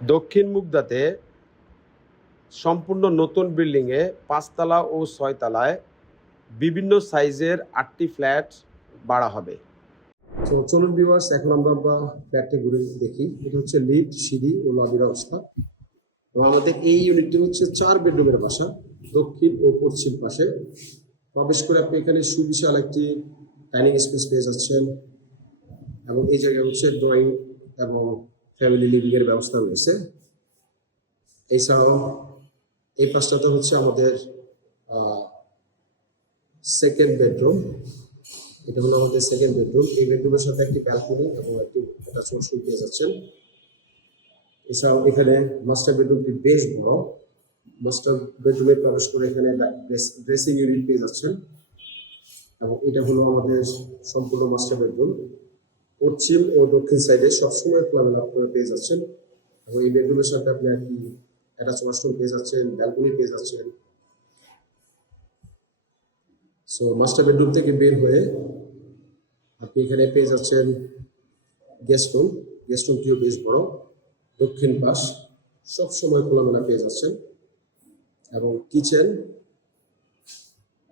দক্ষিণ মুগদাতে সম্পূর্ণ নতুন বিল্ডিংয়ে পাঁচতলা ও ছয়তলায় বিভিন্ন সাইজের আটটি ফ্ল্যাট বাড়া হবে। তো চলুন ভিউয়ার্স এখন আমরা আমরা ফ্ল্যাটটা ঘুরে দেখি। এটা হচ্ছে লিফট, সিঁড়ি ও লবির অবস্থা। এবং আমাদের এই ইউনিটটি হচ্ছে চার বেডরুমের বাসা, দক্ষিণ ও পশ্চিম পাশে। প্রবেশ করে আপনি এখানে সুবিশাল একটি ডাইনিং স্পেস পেয়ে যাচ্ছেন। এবং এই জায়গায় হচ্ছে ড্রয়িং এবং ফ্যামিলি লিভিং এর ব্যবস্থা রয়েছে। এছাড়াও এই পাশটাতে হচ্ছে আমাদের সেকেন্ড বেডরুম এটা হলো আমাদের সেকেন্ড বেডরুম এই বেডরুমের সাথে একটি ব্যালকনি এবং একটি অ্যাটাচ ওয়াশরুম পেয়ে যাচ্ছেন। এছাড়াও এখানে মাস্টার বেডরুমটি বেশ বড়। মাস্টার বেডরুমে প্রবেশ করে এখানে ড্রেসিং ইউনিট পেয়ে যাচ্ছেন। এবং এটা হলো আমাদের সম্পূর্ণ মাস্টার বেডরুম পশ্চিম ও দক্ষিণ সাইডে সবসময় খোলামেলা আপনারা পেয়ে যাচ্ছেন। এবং এই বেডরুমের সাথে আপনি একটি অ্যাটাচ ওয়াশরুম পেয়ে যাচ্ছেন ব্যালকনি পেয়ে যাচ্ছেন। সো মাস্টার বেডরুম থেকে বের হয়ে আপনি এখানে পেয়ে যাচ্ছেন গেস্ট রুম গেস্ট রুমটিও বেশ বড়। দক্ষিণ পাশ সব সময় খোলামেলা পেয়ে যাচ্ছেন। এবং কিচেন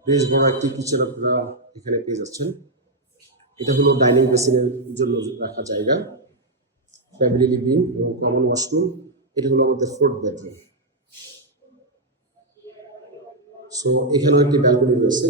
বেশ বড় একটি কিচেন আপনারা এখানে পেয়ে যাচ্ছেন। এটা হলো ডাইনিং বেসিনের জন্য রাখা জায়গা। ফ্যামিলি লিভিং এবং কমন ওয়াশরুম। এটা হলো আমাদের ফোর্থ বেডরুম সো এখানেও একটি ব্যালকনি রয়েছে।